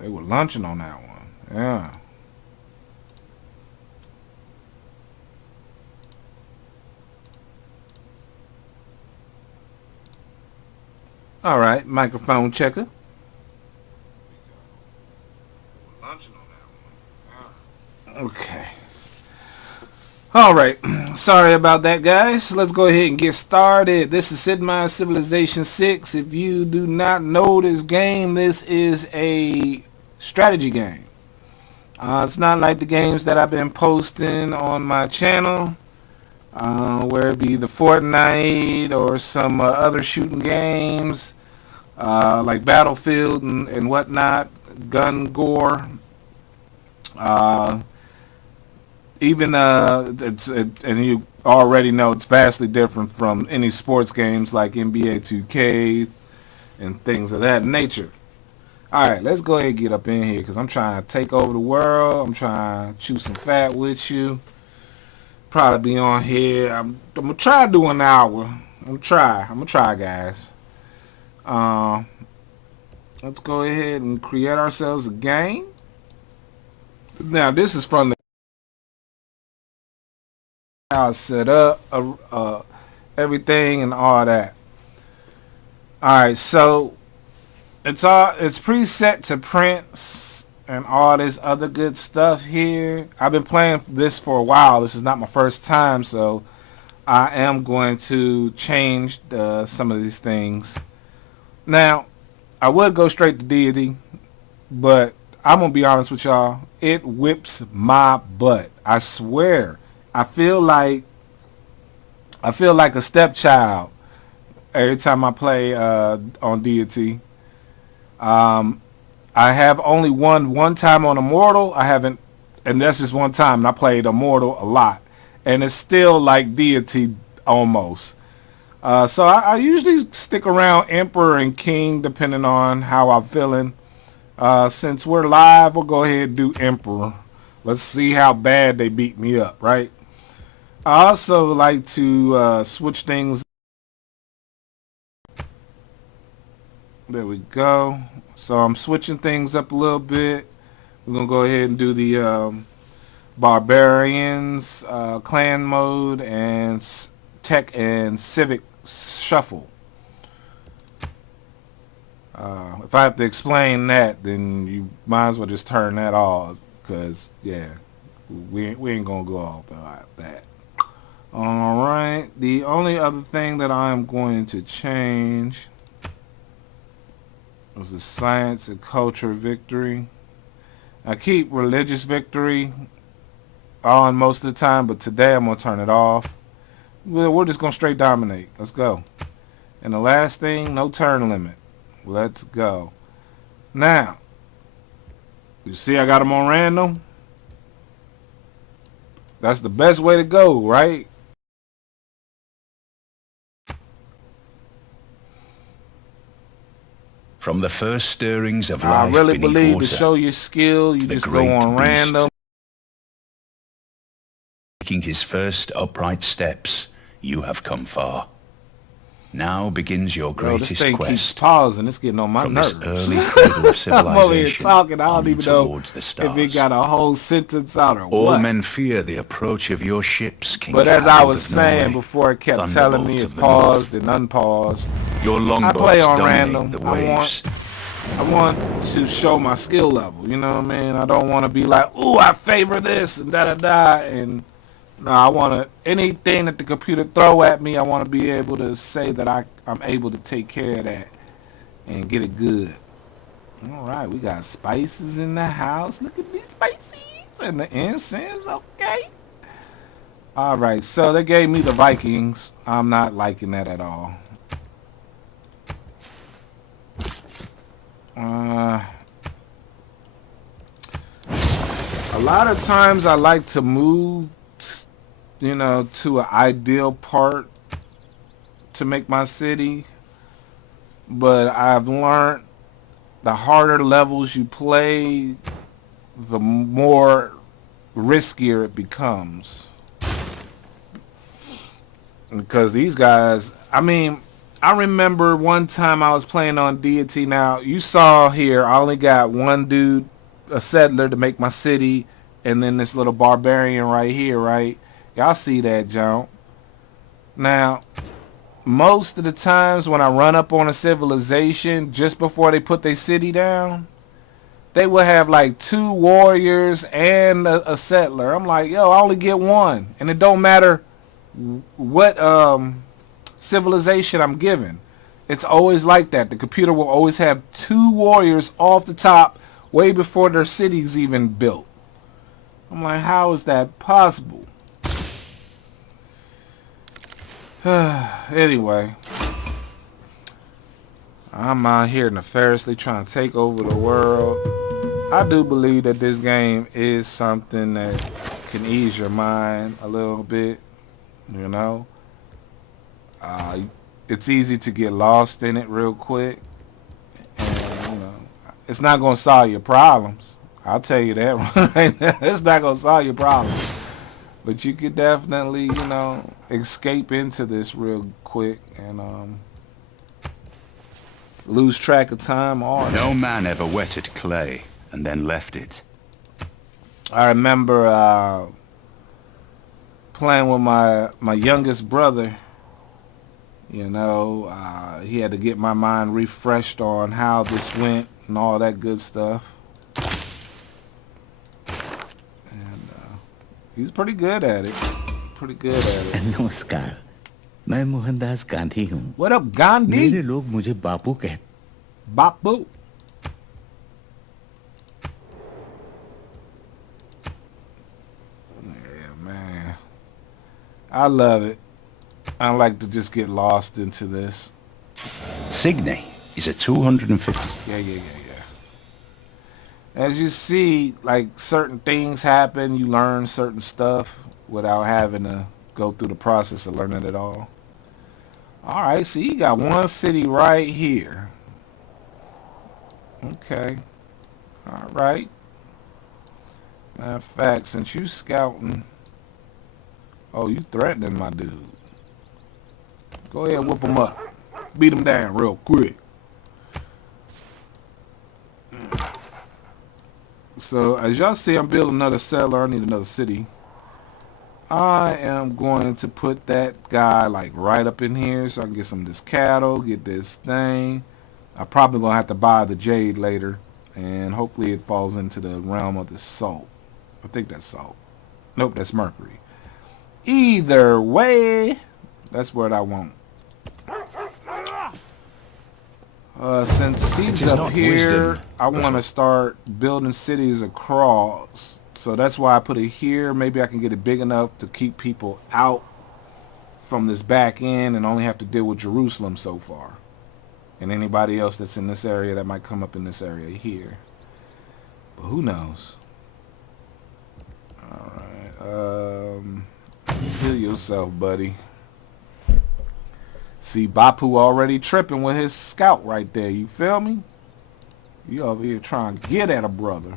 They were lunching on that one. Yeah. All right, microphone checker. Okay. All right. Sorry about that, guys. Let's go ahead and get started. This is Sid Meier's Civilization 6. If you do not know this game, this is a strategy game. It's not like the games that I've been posting on my channel, where it be the Fortnite or some other shooting games, like Battlefield and whatnot, gun gore. And you already know it's vastly different from any sports games like NBA 2K and things of that nature. Alright, let's go ahead and get up in here because I'm trying to take over the world. I'm trying to chew some fat with you. Probably be on here. I'm going to try to do an hour. I'm going to try, guys. Let's go ahead and create ourselves a game. Now, this is from the how it's set up, everything and all that. Alright, so it's preset to print and all this other good stuff here. I've been playing this for a while. This is not my first time, so I am going to change some of these things. Now, I would go straight to deity, but I'm gonna be honest with y'all. It whips my butt. I swear. I feel like a stepchild every time I play on deity. I have only won one time on Immortal. I haven't, and that's just one time. And I played Immortal a lot, and it's still like deity almost. So I usually stick around Emperor and King depending on how I'm feeling. Since we're live, we'll go ahead and do Emperor. Let's see how bad they beat me up, right? I also like to switch things. There we go. So I'm switching things up a little bit. We're going to go ahead and do the Barbarians, Clan Mode, and Tech and Civic Shuffle. If I have to explain that, then you might as well just turn that off. Because, yeah, we ain't going to go all about that. Alright, the only other thing that I'm going to change was the science and culture victory. I keep religious victory on most of the time, but today I'm going to turn it off. We're just going to straight dominate. Let's go. And the last thing, no turn limit. Let's go. Now, you see I got them on random? That's the best way to go, right? From the first stirrings of life I really beneath believe water, to show your skill, you just go on random. Taking his first upright steps, you have come far. Now begins your greatest this thing quest. Keeps pausing. It's getting on my from nerves. this early cradle of civilization I'm over here talking. I don't even know towards the stars. if it got a whole sentence out or All what. men fear the approach of your ships, King But as I Harold was of saying Norway, before, it kept telling me it paused and unpaused. Your I longboats play on dominate random. the waves. I want to show my skill level. You know what I mean? I don't want to be like, ooh, I favor this and da-da-da. And no, I want to, anything that the computer throw at me, I want to be able to say that I'm able to take care of that and get it good. All right, we got spices in the house. Look at these spices and the incense. Okay. All right, so they gave me the Vikings. I'm not liking that at all. A lot of times I like to move, you know, to an ideal part to make my city, but I've learned the harder levels you play, the more riskier it becomes. Because these guys, I mean, I remember one time I was playing on deity. Now, you saw here, I only got one dude, a settler, to make my city, and then this little barbarian right here, right? Y'all see that, John? Now, most of the times when I run up on a civilization, just before they put their city down, they will have like 2 warriors and a settler. I'm like, yo, I only get one. And it don't matter what civilization I'm given. It's always like that. The computer will always have 2 warriors off the top way before their city's even built. I'm like, how is that possible? Anyway, I'm out here nefariously trying to take over the world. I do believe that this game is something that can ease your mind a little bit, you know. It's easy to get lost in it real quick, and you know, it's not gonna solve your problems. I'll tell you that right now. It's not gonna solve your problems, but you could definitely, you know, escape into this real quick and lose track of time. No man ever wetted clay and then left it. I remember playing with my youngest brother. You know, he had to get my mind refreshed on how this went and all that good stuff. And he's pretty good at it. Pretty good at it. नमस्कार, मैं मोहनदास गांधी हूँ. What up, Gandhi? मेरे लोग मुझे बापू कहते. Bapu. Yeah, man. I love it. I like to just get lost into this. Signy is a 250. Yeah. As you see, like, certain things happen, you learn certain stuff without having to go through the process of learning it all. Alright, so you got one city right here. Okay. Alright. Matter of fact, since you scouting... Oh, you threatening my dude. Go ahead and whip him up. Beat him down real quick. So, as y'all see, I'm building another settler. I need another city. I am going to put that guy, like, right up in here so I can get some of this cattle, get this thing. I'm probably going to have to buy the jade later. And hopefully it falls into the realm of the salt. I think that's salt. Nope, that's mercury. Either way, that's what I want. Since he's up here, I want to start building cities across. So that's why I put it here. Maybe I can get it big enough to keep people out from this back end and only have to deal with Jerusalem so far. And anybody else that's in this area that might come up in this area here. But who knows? Alright. Heal yourself, buddy. See, Bapu already tripping with his scout right there. You feel me? You over here trying to get at a brother.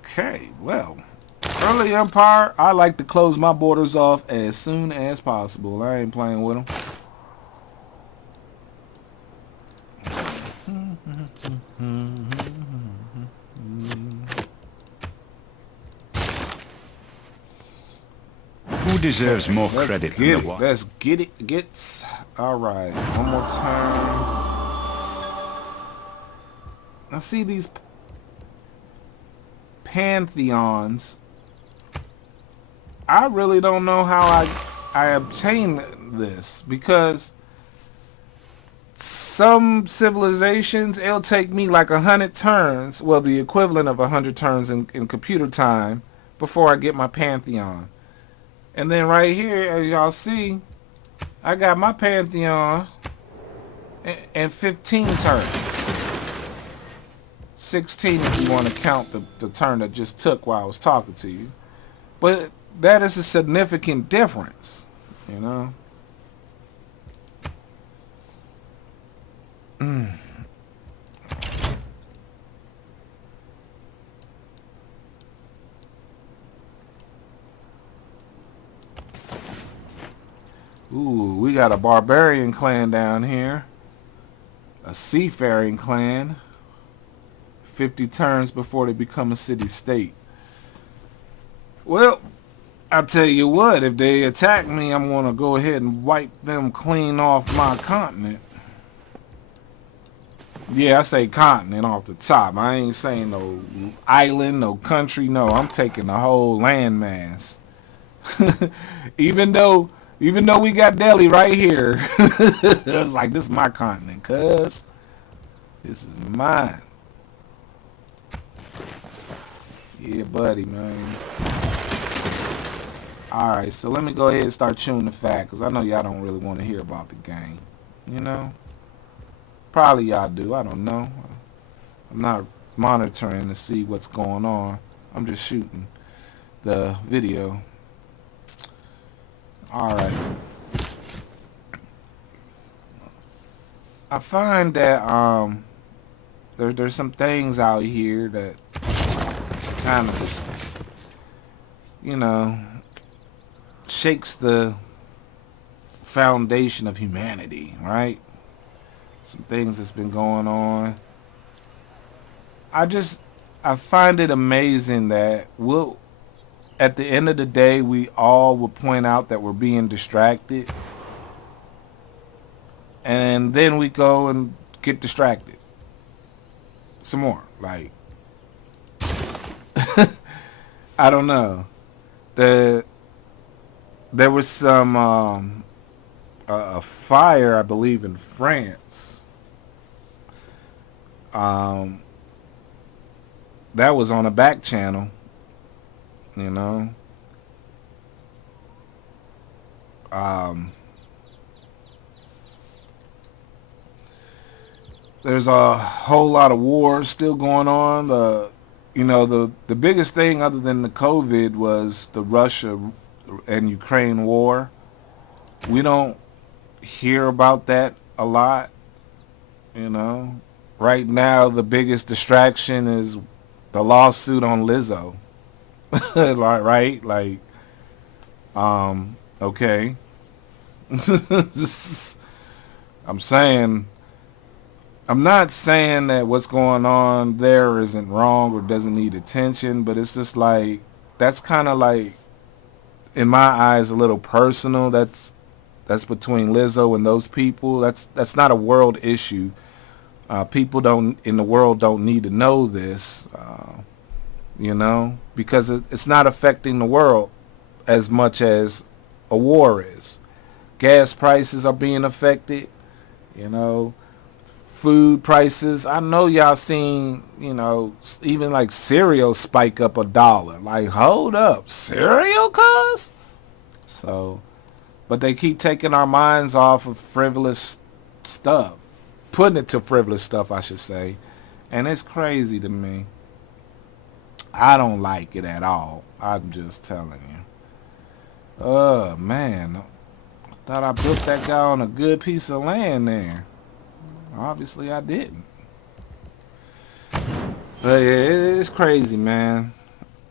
Okay, well. Early Empire, I like to close my borders off as soon as possible. I ain't playing with them. Who deserves more credit than the one? Let's get it. Gets. Alright, one more turn. I see these pantheons. I really don't know how I obtain this, because some civilizations, it'll take me like 100 turns, well, the equivalent of 100 turns in computer time, before I get my pantheon. And then right here, as y'all see, I got my pantheon in 15 turns. 16 if you want to count the turn that just took while I was talking to you. But that is a significant difference, you know. Ooh, we got a barbarian clan down here. A seafaring clan. 50 turns before they become a city-state. Well, I'll tell you what, if they attack me, I'm going to go ahead and wipe them clean off my continent. Yeah, I say continent off the top. I ain't saying no island, no country. No, I'm taking the whole landmass. even though we got Delhi right here, it's like, this is my continent, cuz. This is mine. Yeah, buddy, man. Alright, so let me go ahead and start chewing the fat, because I know y'all don't really want to hear about the game. You know? Probably y'all do. I don't know. I'm not monitoring to see what's going on. I'm just shooting the video. Alright. I find that there's some things out here that kind of just, you know, shakes the foundation of humanity, right? Some things that's been going on. I find it amazing that at the end of the day, we all will point out that we're being distracted, and then we go and get distracted some more. Like, I don't know. There was some a fire, I believe, in France. That was on a back channel, you know. There's a whole lot of wars still going on. The biggest thing other than the COVID was the Russia and Ukraine war. We don't hear about that a lot, you know. Right now, the biggest distraction is the lawsuit on Lizzo. Right? Like, okay. I'm not saying that what's going on there isn't wrong or doesn't need attention, but it's just like, that's kind of like, in my eyes, a little personal. That's between Lizzo and those people. That's not a world issue. People in the world don't need to know this, you know, because it's not affecting the world as much as a war is. Gas prices are being affected, you know, food prices. I know y'all seen, you know, even like cereal spike up $1. Like, hold up, cereal, cuz? So, but they keep taking our minds off of frivolous stuff. Putting it to frivolous stuff, I should say. And it's crazy to me. I don't like it at all. I'm just telling you. Oh, man. I thought I built that guy on a good piece of land there. Obviously, I didn't. But yeah, it's crazy, man.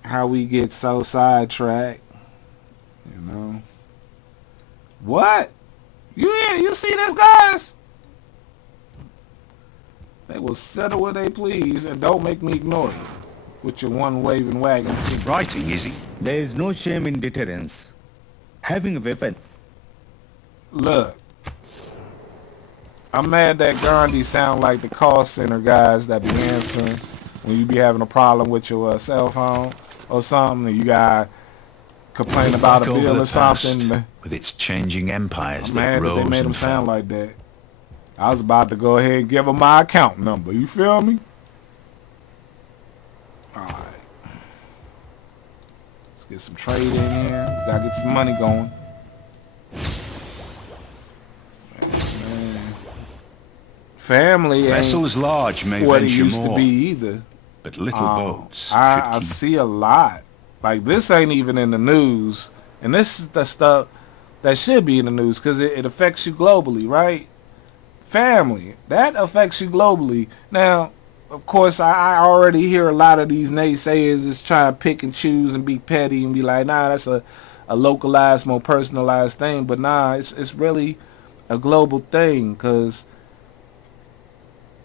How we get so sidetracked. You know. What? You see this, guys? They will settle where they please, and don't make me ignore you with your one waving wagon. Writing, is he? There is no shame in deterrence. Having a weapon. Look, I'm mad that Gandhi sound like the call center guys that be answering when you be having a problem with your cell phone or something, and you got complain about a Back over bill the or past, something. with its changing empires I'm that mad that rose they made them and sound fell. like that. I was about to go ahead and give them my account number. You feel me? Alright. Let's get some trade in here. Gotta get some money going. Man. Family ain't Vessels large may what it venture used more, to be either. but little boats I should keep... see a lot. Like, this ain't even in the news. And this is the stuff that should be in the news because it affects you globally, right? Family, that affects you globally. Now, of course, I already hear a lot of these naysayers is trying to pick and choose and be petty and be like, nah, that's a a localized, more personalized thing. But nah, it's really a global thing, because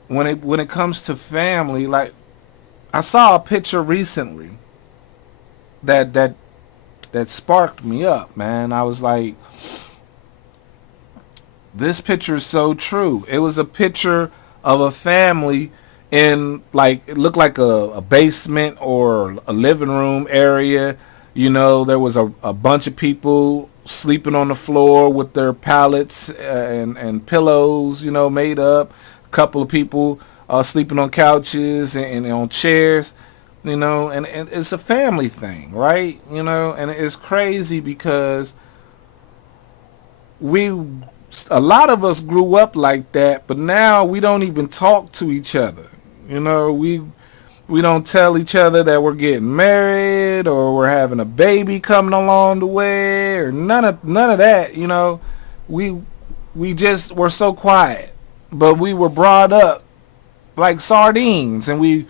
when it comes to family, like I saw a picture recently that sparked me up, man. I was like, this picture is so true. It was a picture of a family in, like, it looked like a basement or a living room area. You know, there was a bunch of people sleeping on the floor with their pallets and pillows, you know, made up. A couple of people sleeping on couches and on chairs, you know, and it's a family thing, right? You know, and it's crazy because a lot of us grew up like that, but now we don't even talk to each other. You know, we don't tell each other that we're getting married or we're having a baby coming along the way, or none of that. You know, we're so quiet, but we were brought up like sardines, and we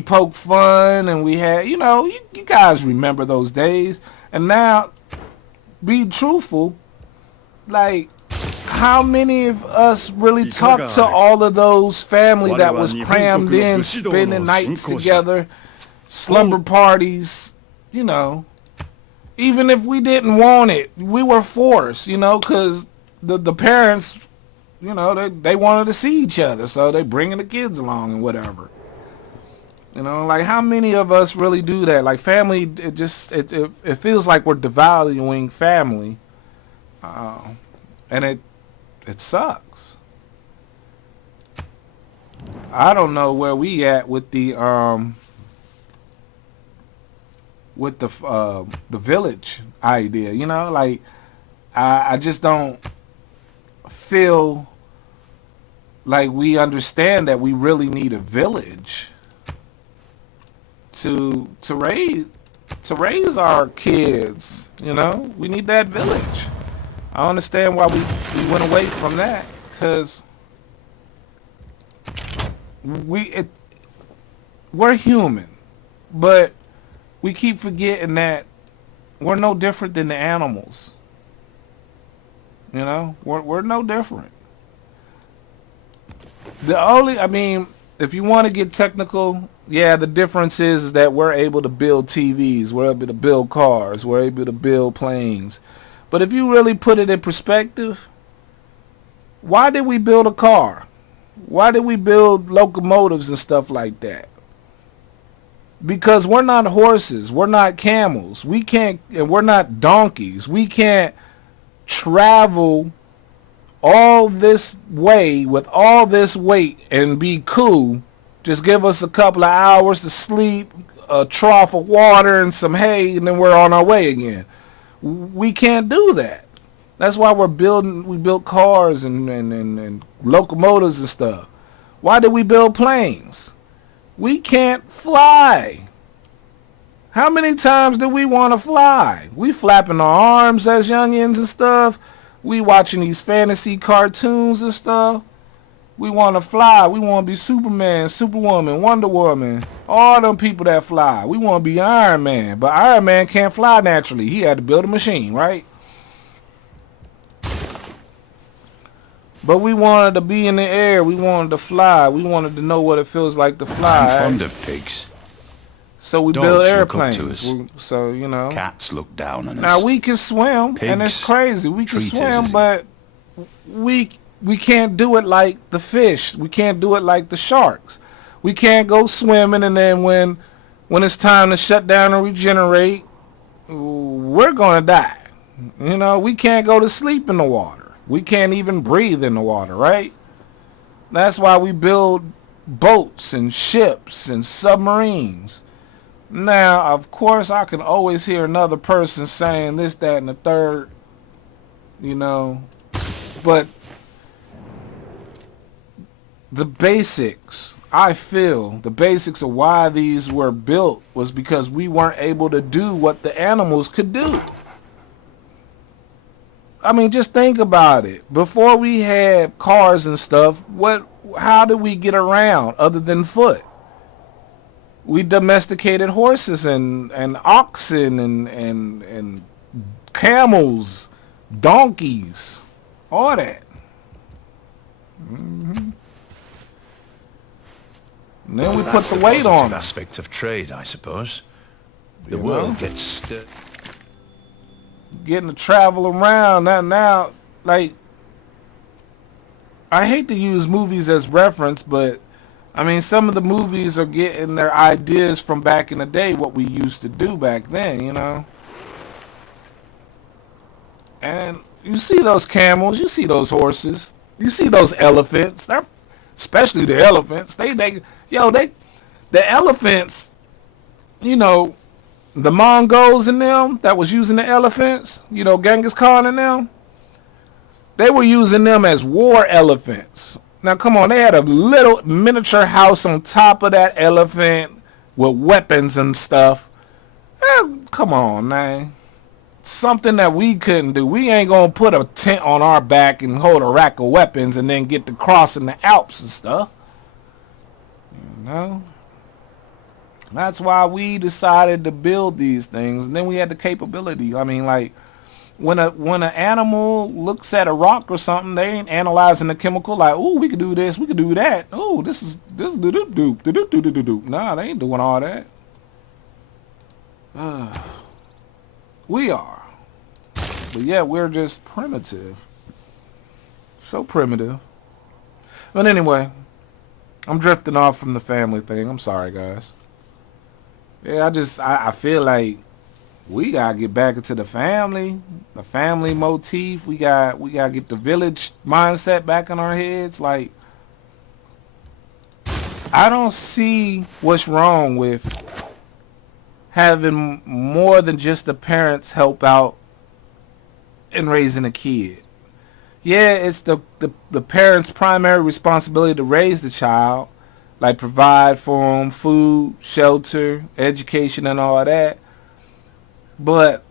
poke fun, and we had, you know, you guys remember those days. And now, be truthful, like, how many of us really talked to all of those family that was crammed in, spending nights together, slumber parties, you know? Even if we didn't want it, we were forced, you know, because the parents, you know, they wanted to see each other, so they bringing the kids along and whatever. You know, like, how many of us really do that? Like, family, it feels like we're devaluing family, and it sucks. I don't know where we at with the village idea. You know, like, I just don't feel like we understand that we really need a village to raise our kids. You know, we need that village. I don't understand why we went away from that, because we're human, but we keep forgetting that we're no different than the animals. You know, we're no different. I mean, if you want to get technical, yeah, the difference is that we're able to build TVs, we're able to build cars, we're able to build planes. But if you really put it in perspective, why did we build a car? Why did we build locomotives and stuff like that? Because we're not horses, we're not camels, and we're not donkeys. We can't travel all this way with all this weight and be cool. Just give us a couple of hours to sleep, a trough of water and some hay, and then we're on our way again. We can't do that. That's why we built cars and locomotives and stuff. Why did we build planes? We can't fly. How many times do we want to fly? We flapping our arms as youngins and stuff. We watching these fantasy cartoons and stuff. We want to fly. We want to be Superman, Superwoman, Wonder Woman. All them people that fly. We want to be Iron Man. But Iron Man can't fly naturally. He had to build a machine, right? But we wanted to be in the air. We wanted to fly. We wanted to know what it feels like to fly. I'm fond of pigs. So we Dogs build look airplanes. up to us. So, you know. Cats look down on us. Now we can swim, Pigs and it's crazy. We can treat us swim, as- but we can't do it like the fish. We can't do it like the sharks. We can't go swimming, and then when it's time to shut down and regenerate, we're gonna die. You know, we can't go to sleep in the water. We can't even breathe in the water, right? That's why we build boats and ships and submarines. Now, of course, I can always hear another person saying this, that, and the third, you know, but the basics, I feel, the basics of why these were built was because we weren't able to do what the animals could do. I mean, just think about it. Before we had cars and stuff, how did we get around other than foot? We domesticated horses and oxen and camels, donkeys, all that. And then we put That's the weight on positive them. aspect of trade, I suppose. The You world know? gets Getting to travel around. Now, like, I hate to use movies as reference, but I mean, some of the movies are getting their ideas from back in the day, what we used to do back then, you know? And you see those camels, you see those horses, you see those elephants. They're, especially the elephants. The elephants, you know, the Mongols and them that was using the elephants, you know, Genghis Khan and them, they were using them as war elephants. Now, come on, they had a little miniature house on top of that elephant with weapons and stuff. Come on, man. Something that we couldn't do. We ain't going to put a tent on our back and hold a rack of weapons and then get to crossing the Alps and stuff. You know? That's why we decided to build these things. And then we had the capability. I mean, like, when an animal looks at a rock or something, they ain't analyzing the chemical like, ooh, we could do this, we could do that. Ooh, this do. Nah, they ain't doing all that. We are. But yeah, we're just primitive. So primitive. But anyway, I'm drifting off from the family thing. I'm sorry, guys. Yeah, I feel like we gotta get back into the family motif. We gotta get the village mindset back in our heads. Like, I don't see what's wrong with having more than just the parents help out in raising a kid. Yeah, it's the parents' primary responsibility to raise the child, like provide for them food, shelter, education, and all that. But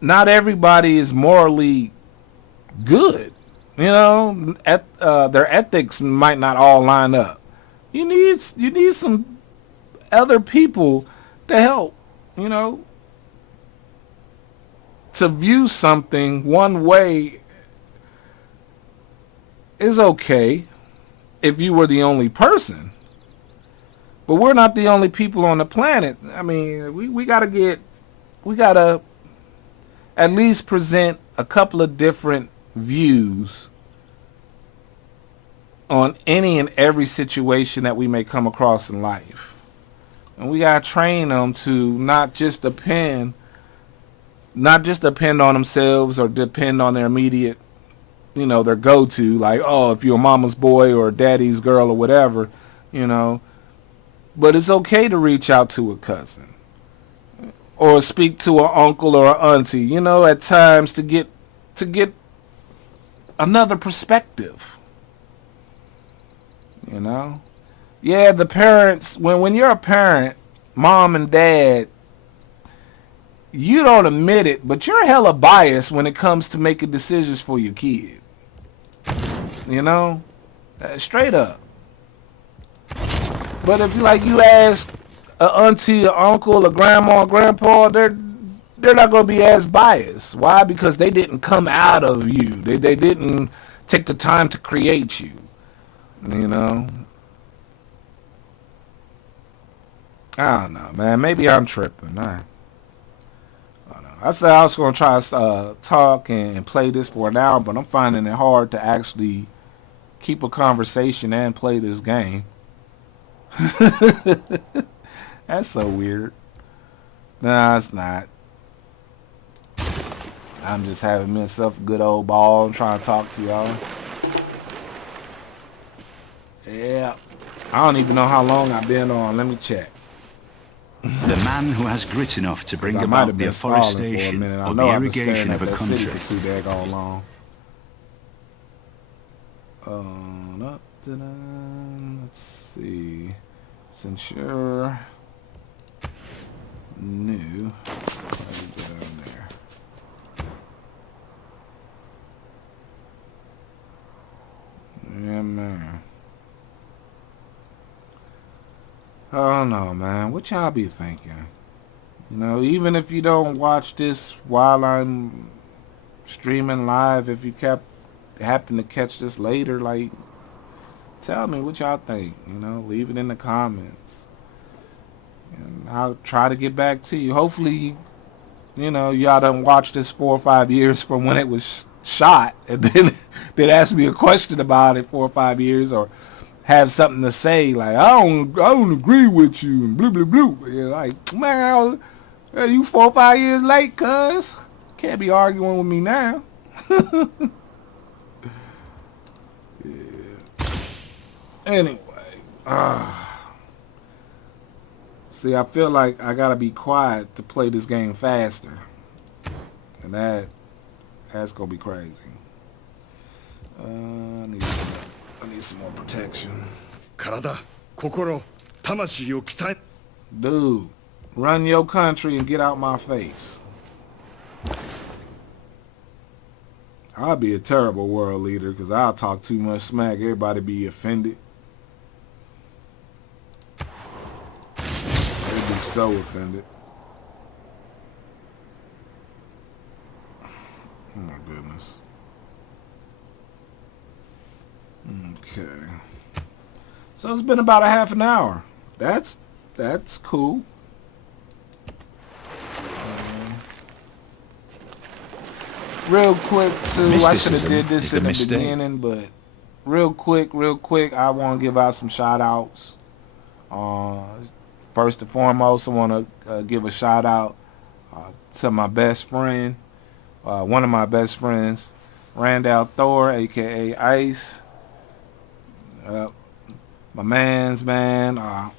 not everybody is morally good. You know, their ethics might not all line up. You need some other people to help, you know, to view something one way is okay if you were the only person. But we're not the only people on the planet. I mean, we gotta at least present a couple of different views on any and every situation that we may come across in life. And we gotta train them to not just depend on themselves or depend on their immediate, you know, their go-to, like, oh, if you're a mama's boy or daddy's girl or whatever, you know. But it's okay to reach out to a cousin or speak to an uncle or an auntie, you know, at times to get another perspective. You know? Yeah, the parents, when you're a parent, mom and dad, you don't admit it, but you're hella biased when it comes to making decisions for your kid. You know? Straight up. But if you ask an auntie, an uncle, a grandma, or grandpa, they're not going to be as biased. Why? Because they didn't come out of you. They didn't take the time to create you. You know? I don't know, man. Maybe I'm tripping. I don't know. I said I was going to try to talk and play this for an hour, but I'm finding it hard to actually keep a conversation and play this game. That's so weird. Nah, it's not. I'm just having myself a good old ball and trying to talk to y'all. Yeah. I don't even know how long I've been on. Let me check. The man who has grit enough to bring I might about have the been stalling for a afforestation minute. I or know the I've been staring irrigation at of a that city country. for too daggone long. Let's see. Since you're new, let's go down there. Yeah, man. I don't know, man. What y'all be thinking? You know, even if you don't watch this while I'm streaming live, if you happen to catch this later, like, tell me what y'all think. You know, leave it in the comments, and I'll try to get back to you. Hopefully, you know, y'all done watch this 4 or 5 years from when it was shot, and then ask me a question about it 4 or 5 years, or have something to say like I don't agree with you and blue blue blue. You're like, man, you 4 or 5 years late, cuz. Can't be arguing with me now. Yeah. Anyway, see, I feel like I gotta be quiet to play this game faster, and that's gonna be crazy. I need some more protection. 体、心、魂を鍛え。 Dude, run your country and get out my face. I'll be a terrible world leader because I'll talk too much smack. Everybody be offended. They'd be so offended. Oh my goodness. Okay. So it's been about a half an hour. That's cool. Real quick too, I should have did this in the beginning, but real quick, I want to give out some shout outs. First and foremost, I want to give a shout out to my best friend, one of my best friends, Randall Thor, aka Ice. My man's man.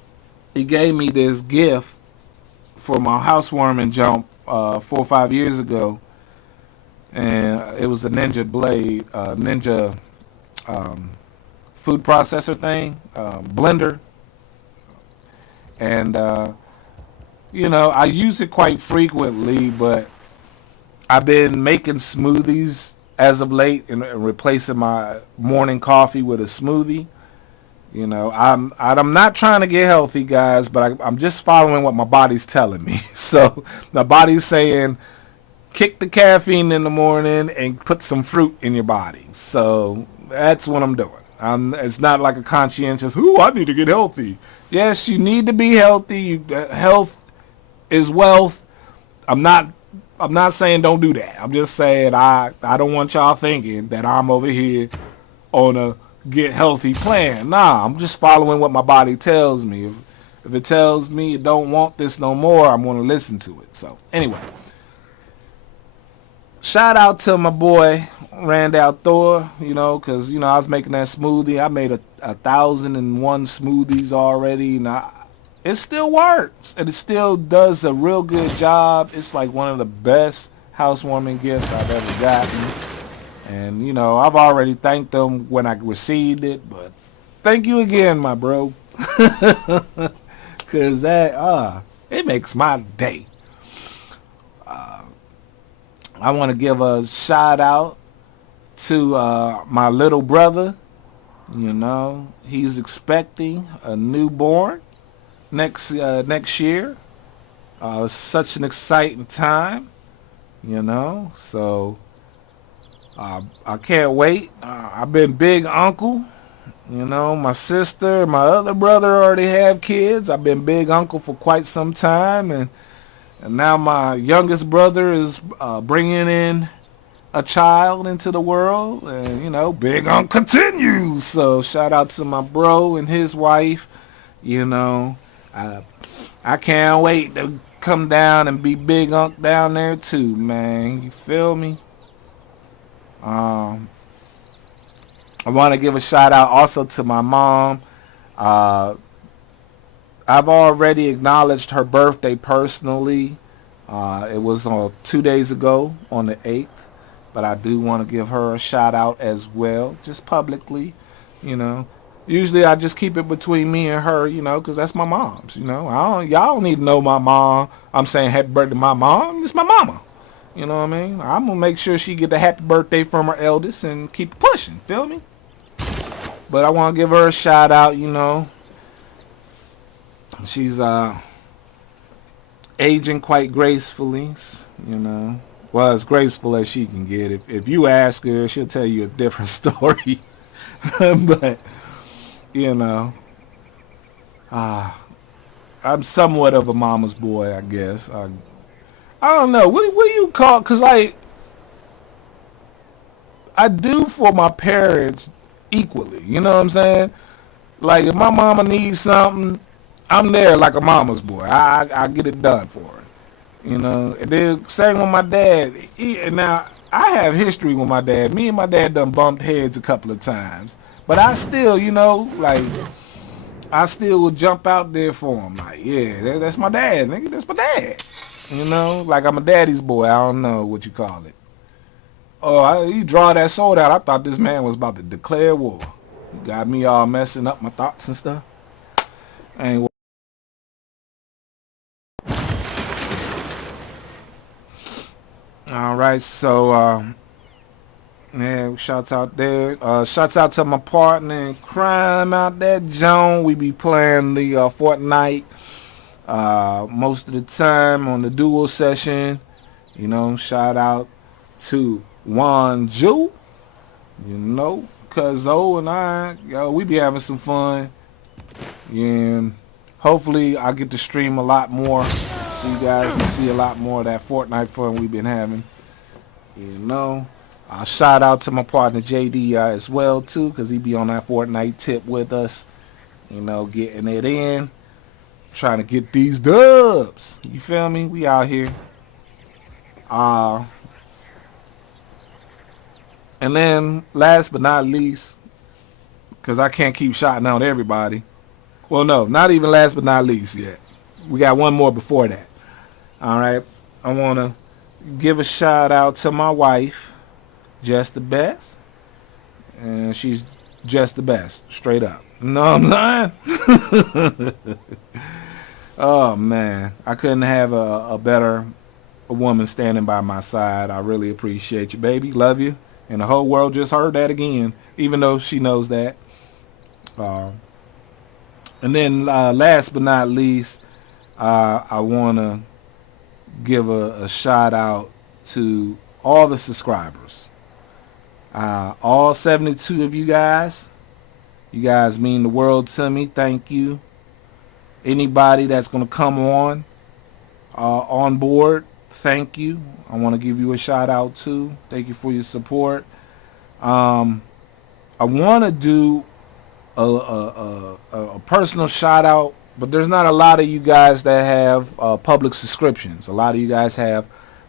He gave me this gift for my housewarming jump 4 or 5 years ago. And it was a Ninja Blade, Ninja food processor thing, blender. And, you know, I use it quite frequently, but I've been making smoothies as of late and replacing my morning coffee with a smoothie. You know, I'm not trying to get healthy, guys, but I'm just following what my body's telling me. So my body's saying, kick the caffeine in the morning and put some fruit in your body. So that's what I'm doing. It's not like a conscientious, I need to get healthy. Yes, you need to be healthy. Health is wealth. I'm not saying don't do that. I'm just saying I don't want y'all thinking that I'm over here on a get healthy plan. Nah, I'm just following what my body tells me. If it tells me it don't want this no more, I'm going to listen to it. So anyway, shout out to my boy Randall Thor, you know, because, you know, I was making that smoothie. I made 1,001 smoothies already, and it still works, and it still does a real good job. It's like one of the best housewarming gifts I've ever gotten. And, you know, I've already thanked them when I received it, but thank you again, my bro. Because that, it makes my day. I want to give a shout out to my little brother. You know, he's expecting a newborn next year. Such an exciting time, you know. So I can't wait. I've been big uncle. You know, my sister, my other brother already have kids. I've been big uncle for quite some time, and now my youngest brother is bringing in a child into the world, and, you know, big uncle continues. So shout out to my bro and his wife. You know, I can't wait to come down and be big uncle down there too, man. You feel me? I want to give a shout out also to my mom. I've already acknowledged her birthday personally. It was 2 days ago on the 8th, but I do want to give her a shout out as well, just publicly, you know. Usually I just keep it between me and her, you know, because that's my mom's, you know. Y'all don't need to know my mom. I'm saying happy birthday to my mom. It's my mama. You know what I mean? I'm going to make sure she get the happy birthday from her eldest and keep it pushing. Feel me? But I want to give her a shout out, you know. She's aging quite gracefully, you know. Well, as graceful as she can get. If you ask her, she'll tell you a different story. But, you know, I'm somewhat of a mama's boy, I guess. I don't know. What do you call? Because, like, I do for my parents equally. You know what I'm saying? Like, if my mama needs something, I'm there like a mama's boy. I get it done for her. You know, and then same with my dad. Now, I have history with my dad. Me and my dad done bumped heads a couple of times. But I still, you know, like, I still would jump out there for him. Like, yeah, that's my dad, nigga. That's my dad. You know, like I'm a daddy's boy. I don't know what you call it. Oh, you draw that sword out. I thought this man was about to declare war. You got me all messing up my thoughts and stuff. Anyway. All right, so yeah, shouts out there. Shouts out to my partner in crime out there, Joan. We be playing the Fortnite most of the time on the duo session. You know, shout out to Juan Ju. You know, cuz O and I, yo, we be having some fun. And hopefully I get to stream a lot more, so you guys can see a lot more of that Fortnite fun we've been having. You know, shout out to my partner JD as well too, because he be on that Fortnite tip with us. You know, getting it in, trying to get these dubs. You feel me? We out here. And then last but not least, because I can't keep shouting out everybody. Well, no, not even last but not least yet. We got one more before that. All right. I want to give a shout out to my wife, Just the Best. And she's just the best, straight up. You know what I'm saying? Oh, man. I couldn't have a better woman standing by my side. I really appreciate you, baby. Love you. And the whole world just heard that again, even though she knows that. And then last but not least, I want to give a shout out to all the subscribers. All 72 of you guys. You guys mean the world to me. Thank you. Anybody that's going to come on board, thank you. I want to give you a shout out too. Thank you for your support. I want to do a personal shout out, but there's not a lot of you guys that have public subscriptions. A lot of you guys have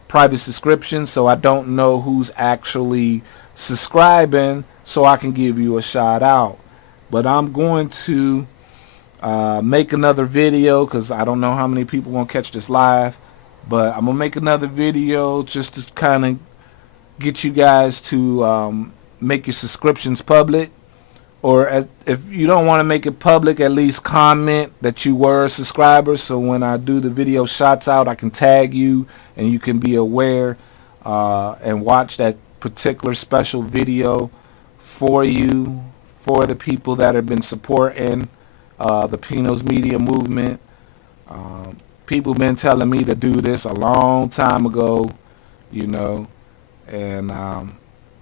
private subscriptions, so I don't know who's actually subscribing, so I can give you a shout out. But I'm going to make another video, because I don't know how many people won't catch this live, but I'm gonna make another video just to kind of get you guys to make your subscriptions public. Or if you don't want to make it public, at least comment that you were a subscriber, so when I do the video shots out, I can tag you and you can be aware and watch that particular special video for you, for the people that have been supporting the Pinos Media movement. People been telling me to do this a long time ago, you know, and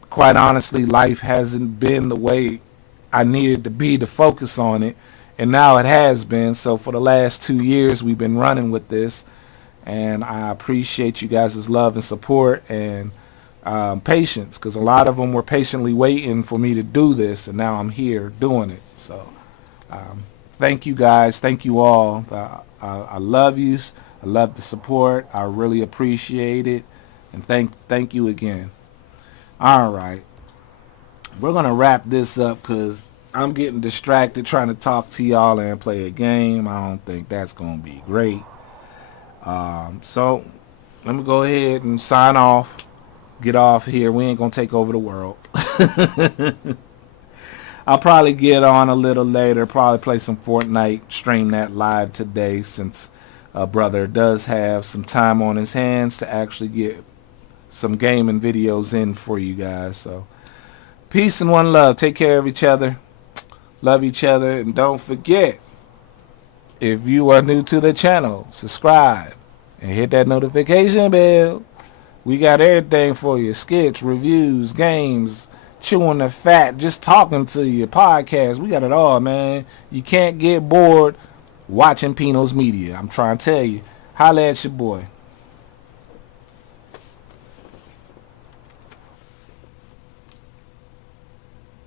quite honestly, life hasn't been the way I needed to be to focus on it, and now it has been. So for the last 2 years we've been running with this, and I appreciate you guys' love and support and patience, because a lot of them were patiently waiting for me to do this, and now I'm here doing it. So thank you guys, thank you all. I love you, I love the support, I really appreciate it, and thank you again. All right. We're going to wrap this up because I'm getting distracted trying to talk to y'all and play a game. I don't think that's going to be great. So let me go ahead and sign off. Get off here. We ain't going to take over the world. I'll probably get on a little later. Probably play some Fortnite. Stream that live today, since brother does have some time on his hands to actually get some gaming videos in for you guys. So peace and one love. Take care of each other. Love each other. And don't forget, if you are new to the channel, subscribe. And hit that notification bell. We got everything for you. Skits, reviews, games, chewing the fat, just talking to you, podcasts. We got it all, man. You can't get bored watching Pino's Media. I'm trying to tell you. Holla at your boy.